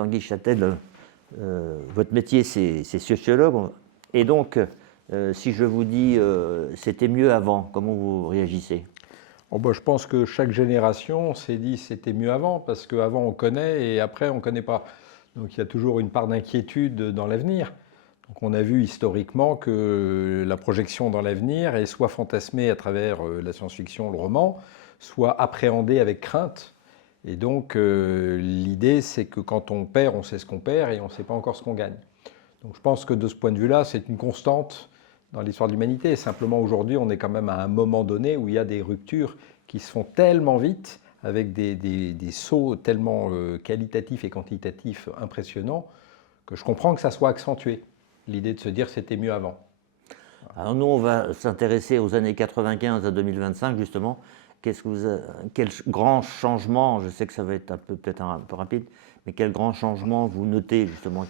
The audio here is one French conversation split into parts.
Tanguy Châtel, votre métier c'est sociologue, et donc si je vous dis c'était mieux avant, comment vous réagissez? Je pense que chaque génération s'est dit c'était mieux avant, parce qu'avant on connaît et après on ne connaît pas. Donc il y a toujours une part d'inquiétude dans l'avenir. Donc on a vu historiquement que la projection dans l'avenir est soit fantasmée à travers la science-fiction, le roman, soit appréhendée avec crainte. Et donc l'idée c'est que quand on perd, on sait ce qu'on perd et on ne sait pas encore ce qu'on gagne. Donc je pense que de ce point de vue-là, c'est une constante dans l'histoire de l'humanité. Simplement aujourd'hui, on est quand même à un moment donné où il y a des ruptures qui se font tellement vite, avec des sauts tellement qualitatifs et quantitatifs impressionnants, que je comprends que ça soit accentué. L'idée de se dire c'était mieux avant. Alors nous, on va s'intéresser aux années 95 à 2025 justement. Quel grand changement, je sais que ça va être peut-être un peu rapide, mais quel grand changement vous notez justement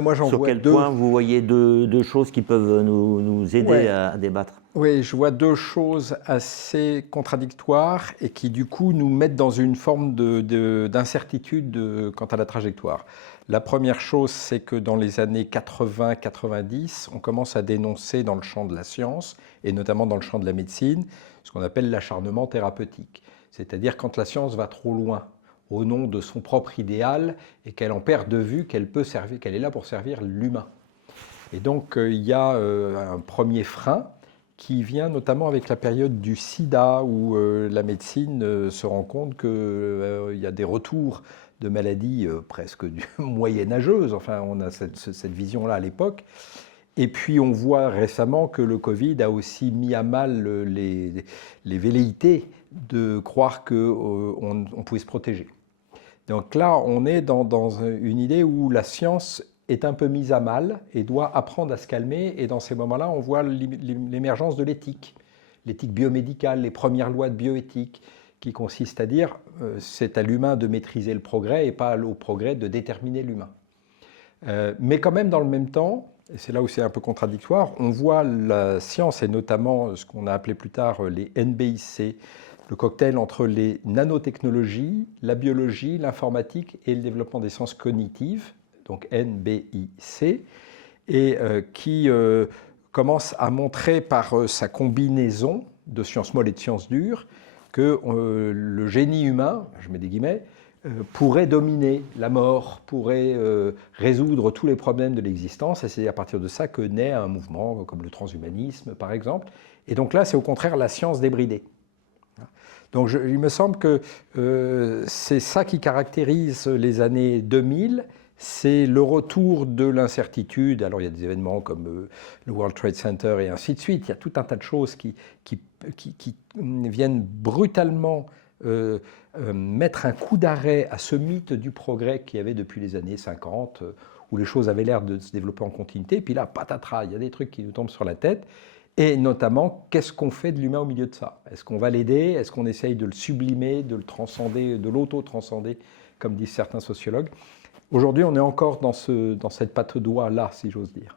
Moi, sur quel point vous voyez deux choses qui peuvent nous aider à débattre? Oui, je vois deux choses assez contradictoires et qui du coup nous mettent dans une forme d'incertitude quant à la trajectoire. La première chose, c'est que dans les années 80-90, on commence à dénoncer dans le champ de la science, et notamment dans le champ de la médecine, ce qu'on appelle l'acharnement thérapeutique. C'est-à-dire quand la science va trop loin au nom de son propre idéal et qu'elle en perd de vue qu'elle est là pour servir l'humain. Et donc il y a un premier frein qui vient notamment avec la période du sida, où la médecine se rend compte qu'il y a des retours de maladies presque moyenâgeuses. Enfin, on a cette vision-là à l'époque. Et puis on voit récemment que le Covid a aussi mis à mal les velléités de croire qu'on pouvait se protéger. Donc là, on est dans une idée où la science est un peu mise à mal et doit apprendre à se calmer. Et dans ces moments-là, on voit l'émergence de l'éthique biomédicale, les premières lois de bioéthique, qui consistent à dire c'est à l'humain de maîtriser le progrès et pas au progrès de déterminer l'humain. Mais quand même, dans le même temps, et c'est là où c'est un peu contradictoire, on voit la science, et notamment ce qu'on a appelé plus tard les NBIC, le cocktail entre les nanotechnologies, la biologie, l'informatique et le développement des sciences cognitives, donc NBIC, et qui commence à montrer par sa combinaison de sciences molles et de sciences dures que le génie humain, je mets des guillemets, pourrait dominer la mort, pourrait résoudre tous les problèmes de l'existence, et c'est à partir de ça que naît un mouvement comme le transhumanisme, par exemple. Et donc là, c'est au contraire la science débridée. Donc il me semble que c'est ça qui caractérise les années 2000, c'est le retour de l'incertitude. Alors il y a des événements comme le World Trade Center et ainsi de suite, il y a tout un tas de choses qui viennent brutalement mettre un coup d'arrêt à ce mythe du progrès qu'il y avait depuis les années 50, où les choses avaient l'air de se développer en continuité, et puis là, patatras, il y a des trucs qui nous tombent sur la tête. Et notamment, qu'est-ce qu'on fait de l'humain au milieu de ça? Est-ce qu'on va l'aider? Est-ce qu'on essaye de le sublimer, de le transcender, de l'auto-transcender, comme disent certains sociologues? Aujourd'hui, on est encore dans cette patte-doigt-là, si j'ose dire.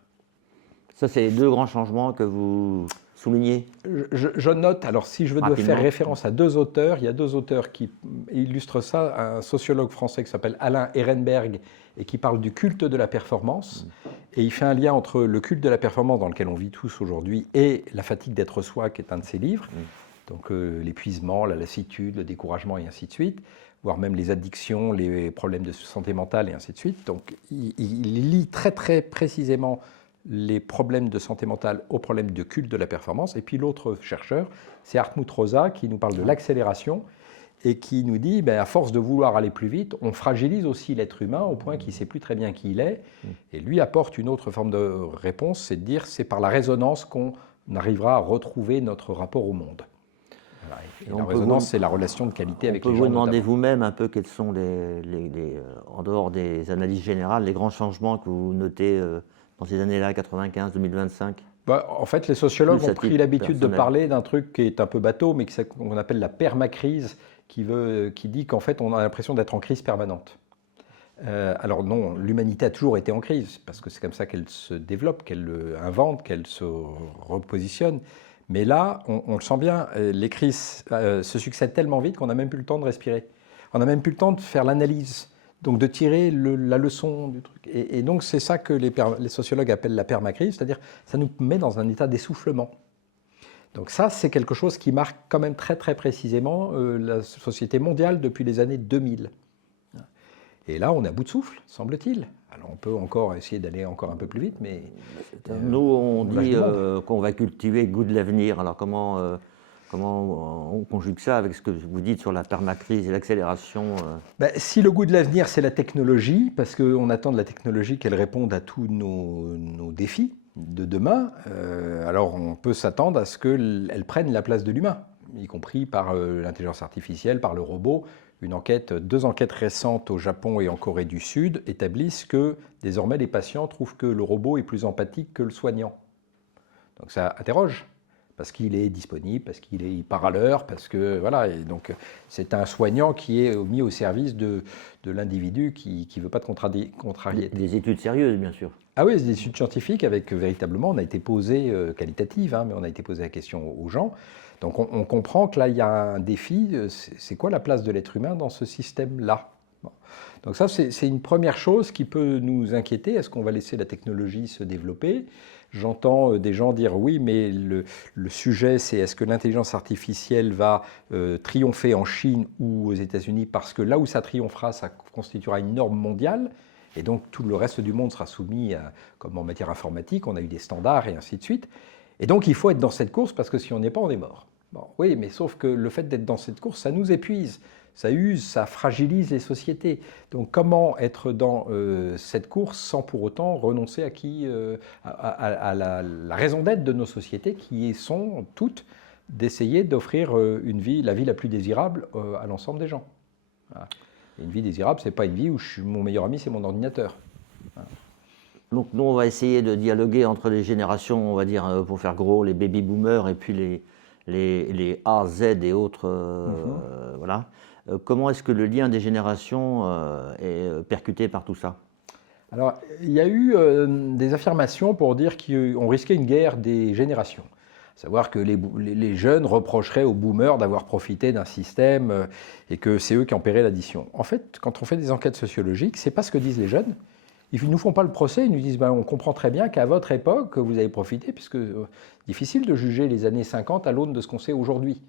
Ça, c'est les deux grands changements que vous soulignez? Je note, alors si je veux faire référence à deux auteurs, il y a deux auteurs qui illustrent ça, un sociologue français qui s'appelle Alain Ehrenberg et qui parle du culte de la performance. Et il fait un lien entre le culte de la performance dans lequel on vit tous aujourd'hui et la fatigue d'être soi, qui est un de ses livres. Donc l'épuisement, la lassitude, le découragement et ainsi de suite, voire même les addictions, les problèmes de santé mentale et ainsi de suite. Donc il lie très très précisément les problèmes de santé mentale aux problèmes de culte de la performance. Et puis l'autre chercheur, c'est Hartmut Rosa, qui nous parle de l'accélération et qui nous dit, à force de vouloir aller plus vite, on fragilise aussi l'être humain au point qu'il ne sait plus très bien qui il est. Et lui apporte une autre forme de réponse, c'est de dire c'est par la résonance qu'on arrivera à retrouver notre rapport au monde. Voilà. Et la résonance, c'est la relation de qualité avec les gens. On peut vous demander vous-même un peu quels sont, en dehors des analyses générales, les grands changements que vous notez dans ces années-là, 95, 2025? En fait, les sociologues ont pris l'habitude de parler d'un truc qui est un peu bateau, mais qu'on appelle la permacrise, qui dit qu'en fait, on a l'impression d'être en crise permanente. Alors non, l'humanité a toujours été en crise, parce que c'est comme ça qu'elle se développe, qu'elle invente, qu'elle se repositionne. Mais là, on le sent bien, les crises se succèdent tellement vite qu'on n'a même plus le temps de respirer. On n'a même plus le temps de faire l'analyse Donc de tirer la leçon du truc. Et donc c'est ça que les sociologues appellent la permacrise, c'est-à-dire ça nous met dans un état d'essoufflement. Donc ça, c'est quelque chose qui marque quand même très très précisément la société mondiale depuis les années 2000. Et là, on est à bout de souffle, semble-t-il. Alors on peut encore essayer d'aller encore un peu plus vite, mais... Nous, on dit qu'on va cultiver le goût de l'avenir. Alors comment on conjugue ça avec ce que vous dites sur la permacrise et l'accélération Si le goût de l'avenir, c'est la technologie, parce qu'on attend de la technologie qu'elle réponde à tous nos défis de demain, alors on peut s'attendre à ce qu'elle prenne la place de l'humain, y compris par l'intelligence artificielle, par le robot. Deux enquêtes récentes au Japon et en Corée du Sud établissent que désormais les patients trouvent que le robot est plus empathique que le soignant. Donc ça interroge, parce qu'il est disponible, parce qu'il part à l'heure, parce que voilà, et donc c'est un soignant qui est mis au service de l'individu qui ne veut pas de contrariété. Des études sérieuses, bien sûr. Ah oui, c'est des études scientifiques avec véritablement, on a été posé, qualitatives, mais on a été posé la question aux gens. Donc on comprend que là, il y a un défi, c'est quoi la place de l'être humain dans ce système-là? Bon. Donc ça, c'est une première chose qui peut nous inquiéter. Est-ce qu'on va laisser la technologie se développer? J'entends des gens dire oui, mais le sujet, c'est est-ce que l'intelligence artificielle va triompher en Chine ou aux États-Unis, parce que là où ça triomphera, ça constituera une norme mondiale. Et donc tout le reste du monde sera soumis, comme en matière informatique, on a eu des standards et ainsi de suite. Et donc il faut être dans cette course parce que si on n'est pas, on est mort. Bon, oui, mais sauf que le fait d'être dans cette course, ça nous épuise, ça use, ça fragilise les sociétés. Donc comment être dans cette course sans pour autant renoncer à la raison d'être de nos sociétés qui sont toutes d'essayer d'offrir la vie la plus désirable à l'ensemble des gens. Voilà. Une vie désirable, ce n'est pas une vie où mon meilleur ami, c'est mon ordinateur. Voilà. Donc nous, on va essayer de dialoguer entre les générations, on va dire, pour faire gros, les baby-boomers et puis les A, Z et autres. Voilà. Comment est-ce que le lien des générations est percuté par tout ça? Alors, il y a eu des affirmations pour dire qu'on risquait une guerre des générations. Savoir que les jeunes reprocheraient aux boomers d'avoir profité d'un système et que c'est eux qui en paieraient l'addition. En fait, quand on fait des enquêtes sociologiques, c'est pas ce que disent les jeunes. Ils ne nous font pas le procès, ils nous disent on comprend très bien qu'à votre époque, vous avez profité, puisque c'est difficile de juger les années 50 à l'aune de ce qu'on sait aujourd'hui.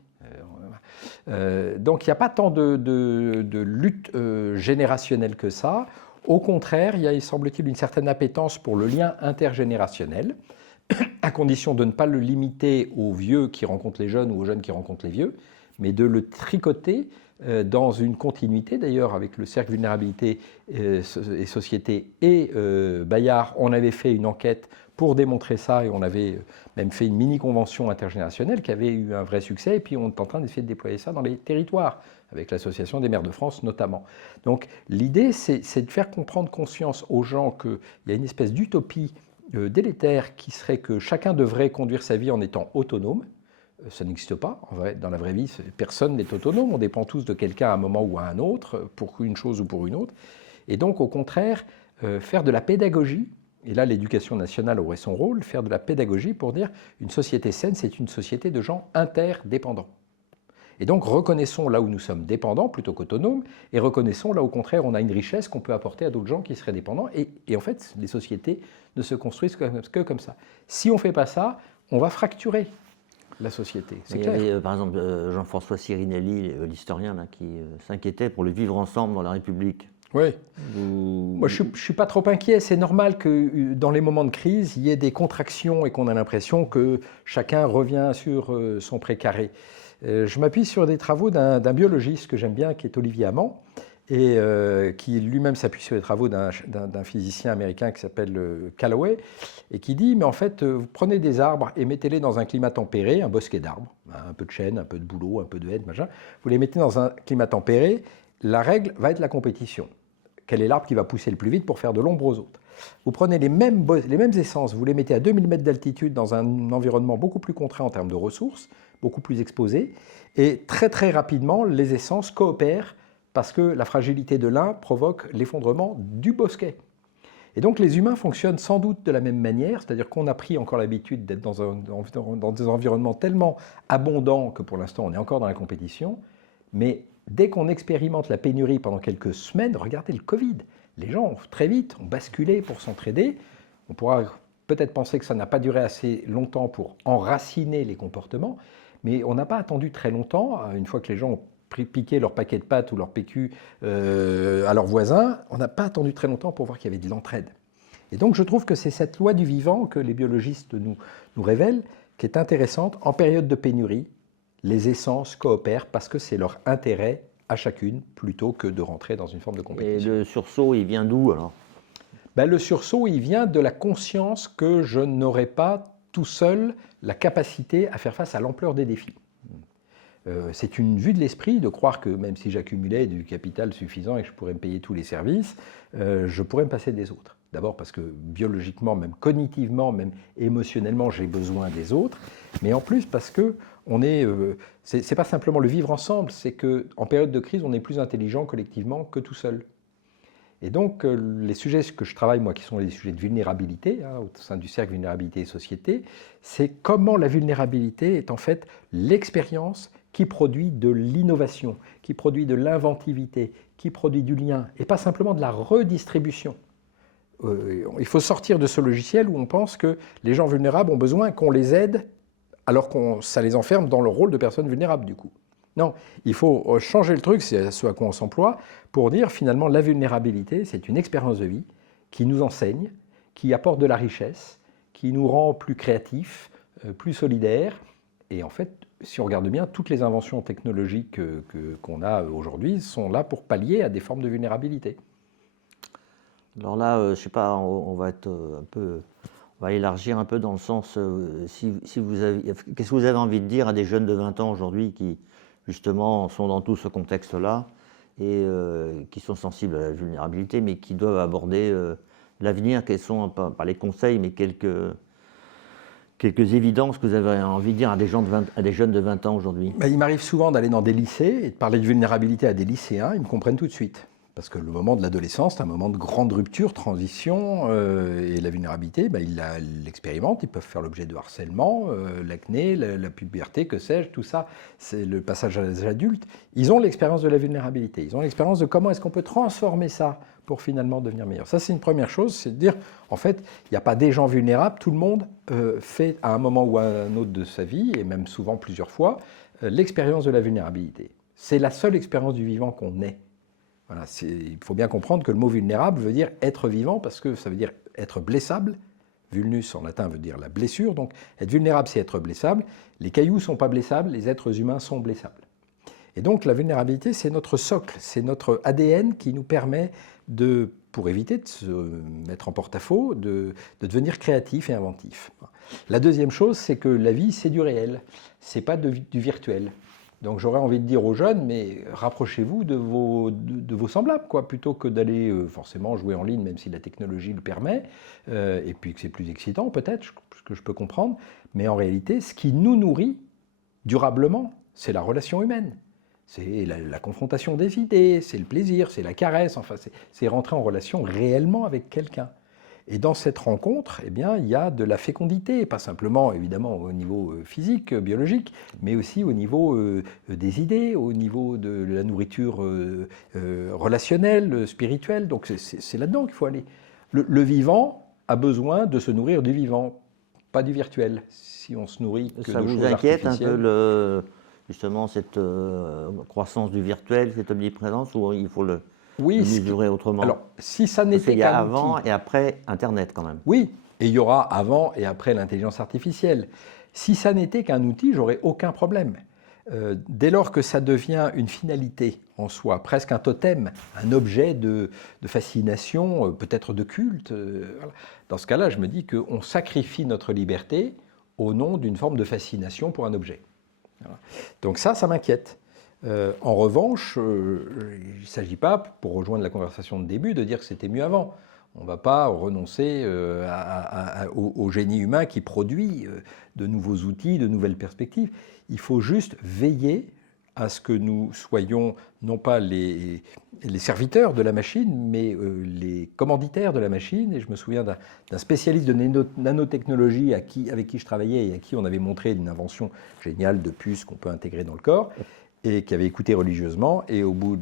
Donc il n'y a pas tant de lutte générationnelle que ça. Au contraire, il y a, semble-t-il, une certaine appétence pour le lien intergénérationnel, à condition de ne pas le limiter aux vieux qui rencontrent les jeunes ou aux jeunes qui rencontrent les vieux, mais de le tricoter dans une continuité. D'ailleurs, avec le cercle vulnérabilité et société et Bayard, on avait fait une enquête pour démontrer ça et on avait même fait une mini-convention intergénérationnelle qui avait eu un vrai succès et puis on est en train d'essayer de déployer ça dans les territoires, avec l'Association des maires de France notamment. Donc l'idée, c'est de faire prendre conscience aux gens qu'il y a une espèce d'utopie délétère qui serait que chacun devrait conduire sa vie en étant autonome. Ça n'existe pas. En vrai, dans la vraie vie, personne n'est autonome. On dépend tous de quelqu'un à un moment ou à un autre, pour une chose ou pour une autre. Et donc, au contraire, faire de la pédagogie, et là, l'éducation nationale aurait son rôle, faire de la pédagogie pour dire une société saine, c'est une société de gens interdépendants. Et donc, reconnaissons là où nous sommes dépendants plutôt qu'autonomes, et reconnaissons là, au contraire, on a une richesse qu'on peut apporter à d'autres gens qui seraient dépendants. Et en fait, les sociétés ne se construisent que comme ça. Si on ne fait pas ça, on va fracturer la société. C'est clair. Il y avait, par exemple, Jean-François Sirinelli, l'historien, qui s'inquiétait pour le vivre ensemble dans la République. Oui. Moi, je ne suis pas trop inquiet. C'est normal que dans les moments de crise, il y ait des contractions et qu'on a l'impression que chacun revient sur son précaré. Je m'appuie sur des travaux d'un biologiste que j'aime bien, qui est Olivier Amand, et qui lui-même s'appuie sur les travaux d'un physicien américain qui s'appelle Callaway, et qui dit, mais en fait, vous prenez des arbres et mettez-les dans un climat tempéré, un bosquet d'arbres, un peu de chêne, un peu de bouleau, un peu de hêtre, machin, vous les mettez dans un climat tempéré, la règle va être la compétition. Quel est l'arbre qui va pousser le plus vite pour faire de l'ombre aux autres? Vous prenez les mêmes essences, vous les mettez à 2000 mètres d'altitude dans un environnement beaucoup plus contraint en termes de ressources, beaucoup plus exposé, et très très rapidement, les essences coopèrent parce que la fragilité de l'un provoque l'effondrement du bosquet. Et donc les humains fonctionnent sans doute de la même manière, c'est-à-dire qu'on a pris encore l'habitude d'être dans des environnements tellement abondants que pour l'instant on est encore dans la compétition, mais dès qu'on expérimente la pénurie pendant quelques semaines, regardez le Covid. Les gens, très vite, ont basculé pour s'entraider. On pourra peut-être penser que ça n'a pas duré assez longtemps pour enraciner les comportements, mais on n'a pas attendu très longtemps, une fois que les gens ont piqué leur paquet de pâtes ou leur PQ à leurs voisins, on n'a pas attendu très longtemps pour voir qu'il y avait de l'entraide. Et donc je trouve que c'est cette loi du vivant que les biologistes nous révèlent, qui est intéressante. En période de pénurie, les essences coopèrent parce que c'est leur intérêt à chacune, plutôt que de rentrer dans une forme de compétition. Et le sursaut, il vient d'où alors? Le sursaut, il vient de la conscience que je n'aurai pas tout seul la capacité à faire face à l'ampleur des défis. C'est une vue de l'esprit de croire que même si j'accumulais du capital suffisant et que je pourrais me payer tous les services, je pourrais me passer des autres. D'abord parce que biologiquement, même cognitivement, même émotionnellement, j'ai besoin des autres, mais en plus parce que c'est pas simplement le vivre ensemble, c'est qu'en période de crise, on est plus intelligent collectivement que tout seul. Et donc, les sujets que je travaille, moi, qui sont les sujets de vulnérabilité, au sein du cercle vulnérabilité et société, c'est comment la vulnérabilité est en fait l'expérience qui produit de l'innovation, qui produit de l'inventivité, qui produit du lien, et pas simplement de la redistribution. Il faut sortir de ce logiciel où on pense que les gens vulnérables ont besoin qu'on les aide, alors que ça les enferme dans le rôle de personnes vulnérables, du coup. Non, il faut changer le truc, c'est ce à quoi on s'emploie, pour dire finalement la vulnérabilité, c'est une expérience de vie qui nous enseigne, qui apporte de la richesse, qui nous rend plus créatifs, plus solidaires. Et en fait, si on regarde bien, toutes les inventions technologiques qu'on a aujourd'hui sont là pour pallier à des formes de vulnérabilité. Alors là, je ne sais pas, on va être un peu... On va élargir un peu dans le sens, qu'est-ce que vous avez envie de dire à des jeunes de 20 ans aujourd'hui qui, justement, sont dans tout ce contexte-là et qui sont sensibles à la vulnérabilité, mais qui doivent aborder l'avenir? Quels sont, pas les conseils, mais quelques évidences que vous avez envie de dire à des jeunes de 20 ans aujourd'hui? Il m'arrive souvent d'aller dans des lycées et de parler de vulnérabilité à des lycéens, ils me comprennent tout de suite. Parce que le moment de l'adolescence, c'est un moment de grande rupture, transition, et la vulnérabilité, ils l'expérimentent, ils peuvent faire l'objet de harcèlement, l'acné, la puberté, que sais-je, tout ça, c'est le passage à l'âge adulte. Ils ont l'expérience de la vulnérabilité, ils ont l'expérience de comment est-ce qu'on peut transformer ça pour finalement devenir meilleur. Ça, c'est une première chose, c'est de dire, en fait, il n'y a pas des gens vulnérables, tout le monde fait à un moment ou à un autre de sa vie, et même souvent plusieurs fois, l'expérience de la vulnérabilité. C'est la seule expérience du vivant qu'on ait. Voilà, il faut bien comprendre que le mot vulnérable veut dire être vivant, parce que ça veut dire être blessable. Vulnus en latin veut dire la blessure, donc être vulnérable, c'est être blessable. Les cailloux ne sont pas blessables, les êtres humains sont blessables. Et donc la vulnérabilité, c'est notre socle, c'est notre ADN qui nous permet pour éviter de se mettre en porte-à-faux, de devenir créatif et inventif. La deuxième chose, c'est que la vie, c'est du réel, c'est pas du virtuel. Donc j'aurais envie de dire aux jeunes, mais rapprochez-vous de vos semblables, plutôt que d'aller forcément jouer en ligne, même si la technologie le permet, et puis que c'est plus excitant peut-être, ce que je peux comprendre, mais en réalité, ce qui nous nourrit durablement, c'est la relation humaine. C'est la confrontation des idées, c'est le plaisir, c'est la caresse, enfin c'est rentrer en relation réellement avec quelqu'un. Et dans cette rencontre, il y a de la fécondité, pas simplement évidemment au niveau physique, biologique, mais aussi au niveau des idées, au niveau de la nourriture relationnelle, spirituelle. Donc c'est là-dedans qu'il faut aller. Le vivant a besoin de se nourrir du vivant, pas du virtuel. Si on se nourrit que de choses artificielles. Ça vous inquiète un peu justement cette croissance du virtuel, cette omniprésence, ou il faut le mesurer autrement? Alors, si ça n'était qu'un outil... Il y a avant et après Internet quand même. Oui, et il y aura avant et après l'intelligence artificielle. Si ça n'était qu'un outil, j'aurais aucun problème. Dès lors que ça devient une finalité en soi, presque un totem, un objet de fascination, peut-être de culte, dans ce cas-là, je me dis qu'on sacrifie notre liberté au nom d'une forme de fascination pour un objet. Voilà. Donc ça m'inquiète. En revanche, il ne s'agit pas, pour rejoindre la conversation de début, de dire que c'était mieux avant. On ne va pas renoncer au génie humain qui produit de nouveaux outils, de nouvelles perspectives. Il faut juste veiller à ce que nous soyons non pas les serviteurs de la machine, mais les commanditaires de la machine. Et je me souviens d'un spécialiste de nanotechnologie avec qui je travaillais et à qui on avait montré une invention géniale de puce qu'on peut intégrer dans le corps. et qui avait écouté religieusement, et au bout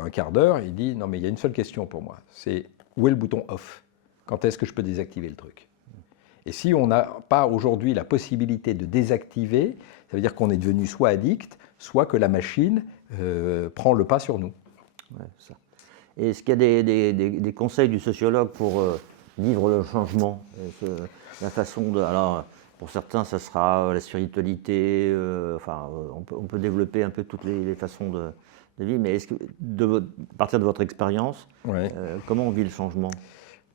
un quart d'heure, il dit « Non, mais il y a une seule question pour moi, c'est où est le bouton off? Quand est-ce que je peux désactiver le truc ?» Et si on n'a pas aujourd'hui la possibilité de désactiver, ça veut dire qu'on est devenu soit addict, soit que la machine prend le pas sur nous. Ouais, ça. Et est-ce qu'il y a des conseils du sociologue pour vivre le changement? La façon de... Alors, pour certains, ça sera la spiritualité, on peut développer un peu toutes les façons de vivre, mais est-ce que, à partir de votre expérience, Ouais. Comment on vit le changement?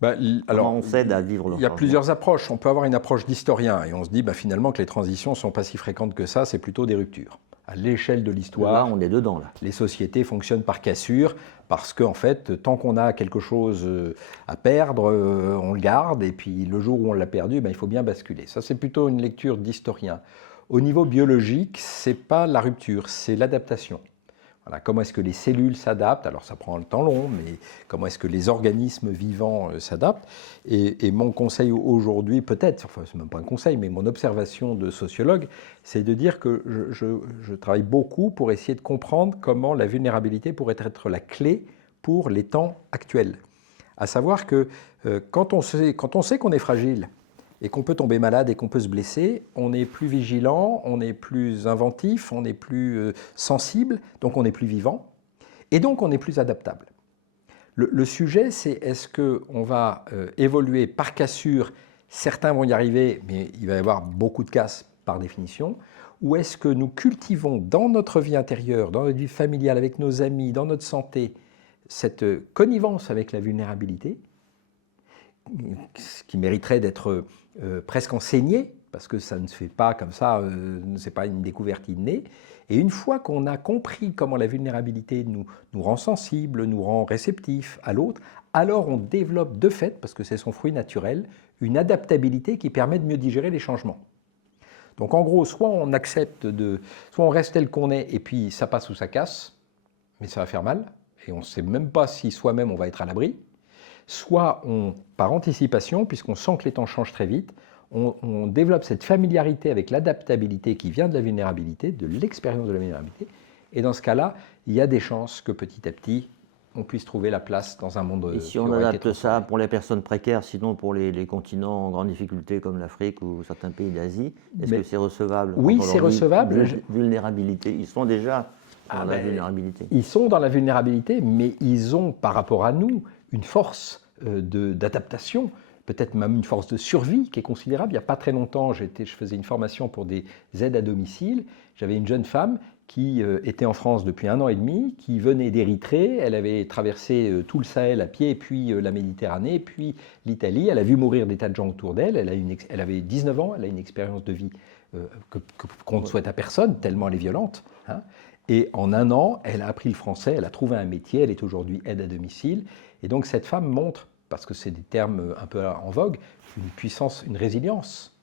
Alors, comment on s'aide à vivre le changement? Il y a plusieurs approches. On peut avoir une approche d'historien, et on se dit finalement que les transitions ne sont pas si fréquentes que ça, c'est plutôt des ruptures. À l'échelle de l'histoire, là, on est dedans, là. Les sociétés fonctionnent par cassure, parce qu'en fait, tant qu'on a quelque chose à perdre, on le garde, et puis le jour où on l'a perdu, il faut bien basculer. Ça, c'est plutôt une lecture d'historien. Au niveau biologique, ce n'est pas la rupture, c'est l'adaptation. Voilà, comment est-ce que les cellules s'adaptent? Alors ça prend le temps long, mais comment est-ce que les organismes vivants s'adaptent? Et mon conseil aujourd'hui, peut-être, enfin c'est même pas un conseil, mais mon observation de sociologue, c'est de dire que je travaille beaucoup pour essayer de comprendre comment la vulnérabilité pourrait être la clé pour les temps actuels. À savoir que quand on sait qu'on est fragile, et qu'on peut tomber malade et qu'on peut se blesser, on est plus vigilant, on est plus inventif, on est plus sensible, donc on est plus vivant, et donc on est plus adaptable. Le sujet, c'est est-ce qu'on va évoluer par cassure, certains vont y arriver, mais il va y avoir beaucoup de casses par définition, ou est-ce que nous cultivons dans notre vie intérieure, dans notre vie familiale, avec nos amis, dans notre santé, cette connivence avec la vulnérabilité, ce qui mériterait d'être presque enseigné, parce que ça ne se fait pas comme ça, ce n'est pas une découverte innée. Et une fois qu'on a compris comment la vulnérabilité nous rend sensibles, nous rend réceptifs à l'autre, alors on développe de fait, parce que c'est son fruit naturel, une adaptabilité qui permet de mieux digérer les changements. Donc en gros, soit on accepte soit on reste tel qu'on est, et puis ça passe ou ça casse, mais ça va faire mal, et on ne sait même pas si soi-même on va être à l'abri. Soit par anticipation, puisqu'on sent que les temps changent très vite, on développe cette familiarité avec l'adaptabilité qui vient de la vulnérabilité, de l'expérience de la vulnérabilité, et dans ce cas-là, il y a des chances que petit à petit, on puisse trouver la place dans un monde. Et si on adapte ça pour les personnes précaires, sinon pour les continents en grande difficulté comme l'Afrique ou certains pays d'Asie, est-ce que c'est recevable? Oui, c'est recevable. Vulnérabilité, ils sont déjà dans la vulnérabilité. Ils sont dans la vulnérabilité, mais ils ont, par rapport à nous, une force d'adaptation, peut-être même une force de survie qui est considérable. Il n'y a pas très longtemps, je faisais une formation pour des aides à domicile. J'avais une jeune femme qui était en France depuis 1 an et demi, qui venait d'Érythrée. Elle avait traversé tout le Sahel à pied, puis la Méditerranée, puis l'Italie. Elle a vu mourir des tas de gens autour d'elle. Elle avait 19 ans, elle a une expérience de vie qu'on ne souhaite à personne, tellement elle est violente. Hein. Et en 1 an, elle a appris le français, elle a trouvé un métier, elle est aujourd'hui aide à domicile. Et donc cette femme montre, parce que c'est des termes un peu en vogue, une puissance, une résilience.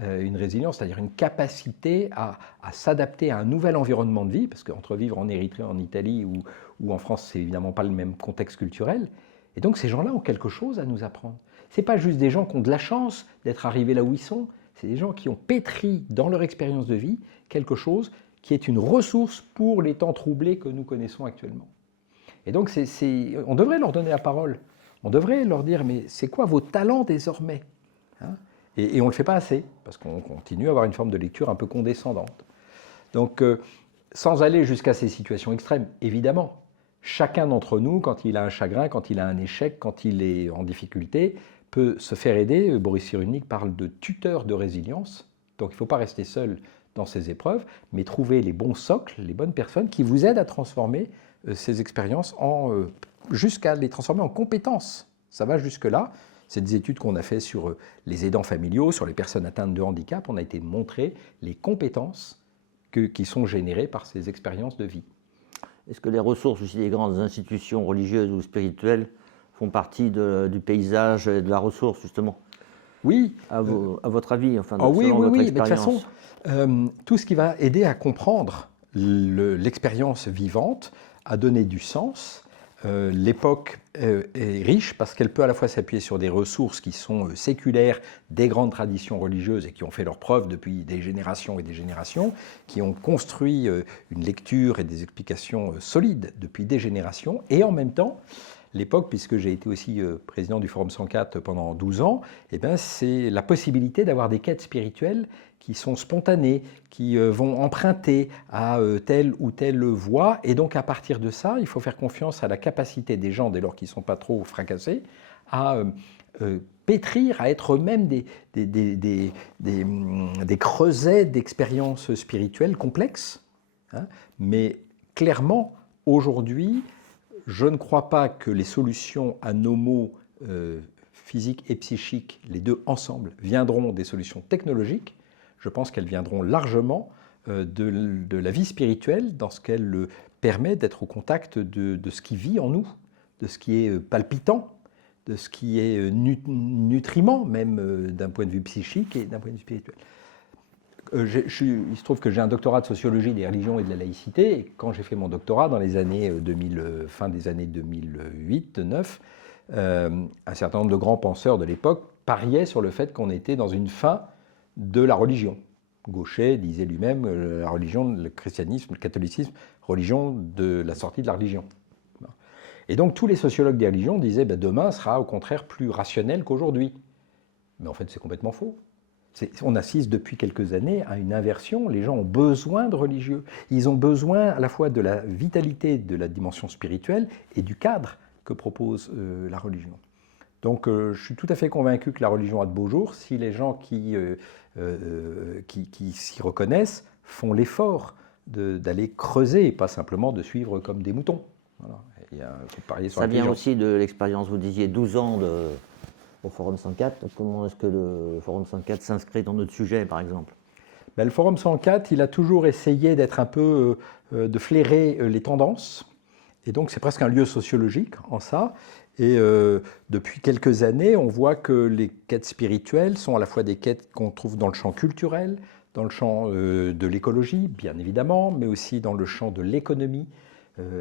Une résilience, c'est-à-dire une capacité à s'adapter à un nouvel environnement de vie, parce qu'entre vivre en Érythrée, en Italie ou en France, c'est évidemment pas le même contexte culturel. Et donc ces gens-là ont quelque chose à nous apprendre. Ce n'est pas juste des gens qui ont de la chance d'être arrivés là où ils sont, c'est des gens qui ont pétri dans leur expérience de vie quelque chose qui est une ressource pour les temps troublés que nous connaissons actuellement. Et donc on devrait leur donner la parole, on devrait leur dire mais c'est quoi vos talents désormais, hein? Et on ne le fait pas assez, parce qu'on continue à avoir une forme de lecture un peu condescendante. Donc, sans aller jusqu'à ces situations extrêmes, évidemment, chacun d'entre nous, quand il a un chagrin, quand il a un échec, quand il est en difficulté, peut se faire aider. Boris Cyrulnik parle de tuteur de résilience, donc il ne faut pas rester seul dans ces épreuves, mais trouver les bons socles, les bonnes personnes qui vous aident à transformer ces expériences jusqu'à les transformer en compétences. Ça va jusque-là. C'est des études qu'on a fait sur les aidants familiaux, sur les personnes atteintes de handicap. On a été montrer les compétences qui sont générées par ces expériences de vie. Est-ce que les ressources aussi des grandes institutions religieuses ou spirituelles font partie du paysage et de la ressource, justement? Oui. À votre avis, enfin, oui, selon votre expérience. Mais de toute façon, tout ce qui va aider à comprendre l'expérience vivante, à donner du sens, l'époque est riche parce qu'elle peut à la fois s'appuyer sur des ressources qui sont séculaires, des grandes traditions religieuses et qui ont fait leurs preuves depuis des générations et des générations, qui ont construit une lecture et des explications solides depuis des générations, et en même temps, l'époque, puisque j'ai été aussi président du Forum 104 pendant 12 ans, eh bien, c'est la possibilité d'avoir des quêtes spirituelles qui sont spontanées, qui vont emprunter à telle ou telle voie. Et donc, à partir de ça, il faut faire confiance à la capacité des gens, dès lors qu'ils ne sont pas trop fracassés, à pétrir, à être eux-mêmes des creusets d'expériences spirituelles complexes. Hein. Mais clairement, aujourd'hui, je ne crois pas que les solutions à nos maux physiques et psychiques, les deux ensemble, viendront des solutions technologiques. Je pense qu'elles viendront largement de la vie spirituelle, dans ce qu'elle permet d'être au contact de ce qui vit en nous, de ce qui est palpitant, de ce qui est nutriment, même d'un point de vue psychique et d'un point de vue spirituel. Il se trouve que j'ai un doctorat de sociologie des religions et de la laïcité, et quand j'ai fait mon doctorat dans les années fin des années 2008-2009, un certain nombre de grands penseurs de l'époque pariaient sur le fait qu'on était dans une fin de la religion. Gauchet disait lui-même la religion, le christianisme, le catholicisme, religion de la sortie de la religion. Et donc tous les sociologues des religions disaient demain sera au contraire plus rationnel qu'aujourd'hui. Mais en fait c'est complètement faux. On assiste depuis quelques années à une inversion. Les gens ont besoin de religieux. Ils ont besoin à la fois de la vitalité de la dimension spirituelle et du cadre que propose la religion. Donc je suis tout à fait convaincu que la religion a de beaux jours si les gens qui s'y reconnaissent font l'effort d'aller creuser et pas simplement de suivre comme des moutons. Voilà. Faut parier sur ça vient aussi de l'expérience, vous disiez 12 ans au Forum 104. Comment est-ce que le Forum 104 s'inscrit dans notre sujet, par exemple ? Le Forum 104, il a toujours essayé d'être un peu, de flairer les tendances. Et donc, c'est presque un lieu sociologique en ça. Et depuis quelques années, on voit que les quêtes spirituelles sont à la fois des quêtes qu'on trouve dans le champ culturel, dans le champ de l'écologie, bien évidemment, mais aussi dans le champ de l'économie.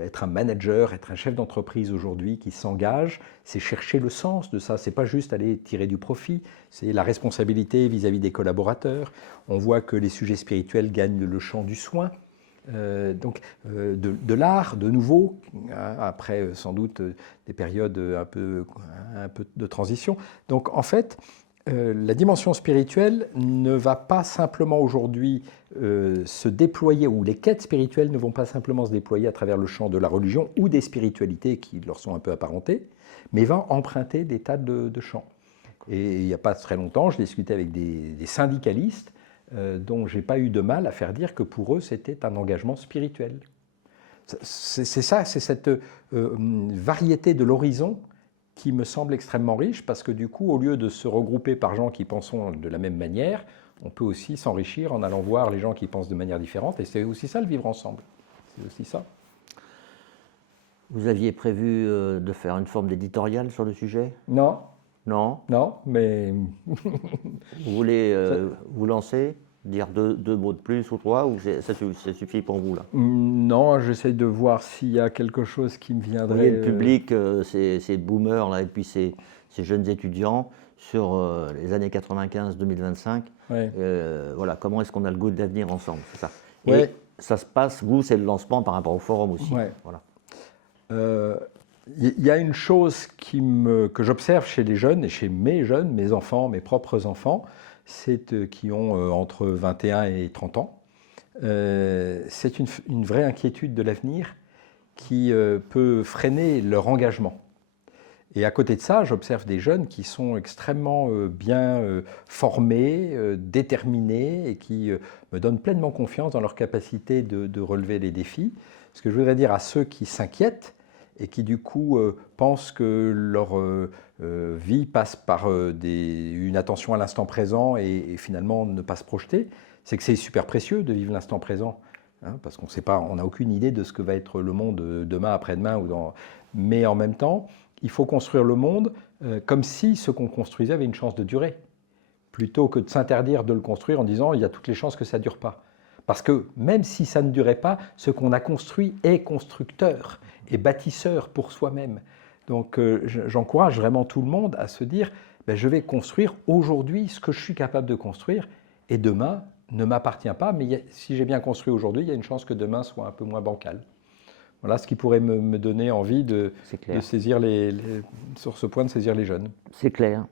Être un manager, être un chef d'entreprise aujourd'hui qui s'engage, c'est chercher le sens de ça. C'est pas juste aller tirer du profit, c'est la responsabilité vis-à-vis des collaborateurs. On voit que les sujets spirituels gagnent le champ du soin, de l'art, de nouveau, après sans doute des périodes un peu de transition. Donc en fait, la dimension spirituelle ne va pas simplement aujourd'hui se déployer, ou les quêtes spirituelles ne vont pas simplement se déployer à travers le champ de la religion ou des spiritualités qui leur sont un peu apparentées, mais va emprunter des tas de champs. Et il n'y a pas très longtemps, je discutais avec des syndicalistes dont je n'ai pas eu de mal à faire dire que pour eux c'était un engagement spirituel. C'est ça, c'est cette variété de l'horizon qui me semble extrêmement riche, parce que du coup, au lieu de se regrouper par gens qui pensent de la même manière, on peut aussi s'enrichir en allant voir les gens qui pensent de manière différente, et c'est aussi ça le vivre ensemble. C'est aussi ça. Vous aviez prévu de faire une forme d'éditorial sur le sujet ? Non. Non ? Non, mais... Vous voulez vous lancer ? Dire deux mots de plus ou trois, ou ça suffit pour vous là ? Non, j'essaie de voir s'il y a quelque chose qui me viendrait... Vous voyez le public, ces boomers là, et puis ces jeunes étudiants sur les années 95-2025. Ouais. Voilà, comment est-ce qu'on a le goût de l'avenir ensemble, c'est ça. Ouais. Et ça se passe, vous, c'est le lancement par rapport au forum aussi. Ouais. Voilà. Y a une chose que j'observe chez les jeunes, et chez mes enfants, mes propres enfants, c'est qui ont entre 21 et 30 ans. C'est une vraie inquiétude de l'avenir qui peut freiner leur engagement. Et à côté de ça, j'observe des jeunes qui sont extrêmement bien formés, déterminés, et qui me donnent pleinement confiance dans leur capacité de relever les défis. Ce que je voudrais dire à ceux qui s'inquiètent et qui du coup pensent que leur vie passe par une attention à l'instant présent et finalement ne pas se projeter, c'est que c'est super précieux de vivre l'instant présent, hein, parce qu'on sait pas, on n'a aucune idée de ce que va être le monde demain, après-demain, mais en même temps, il faut construire le monde comme si ce qu'on construisait avait une chance de durer, plutôt que de s'interdire de le construire en disant il y a toutes les chances que ça ne dure pas. Parce que même si ça ne durait pas, ce qu'on a construit est constructeur. et bâtisseur pour soi-même. Donc j'encourage vraiment tout le monde à se dire, ben, je vais construire aujourd'hui ce que je suis capable de construire, et demain ne m'appartient pas, mais si j'ai bien construit aujourd'hui, il y a une chance que demain soit un peu moins bancal. Voilà ce qui pourrait me donner envie de saisir sur ce point, de saisir les jeunes. C'est clair.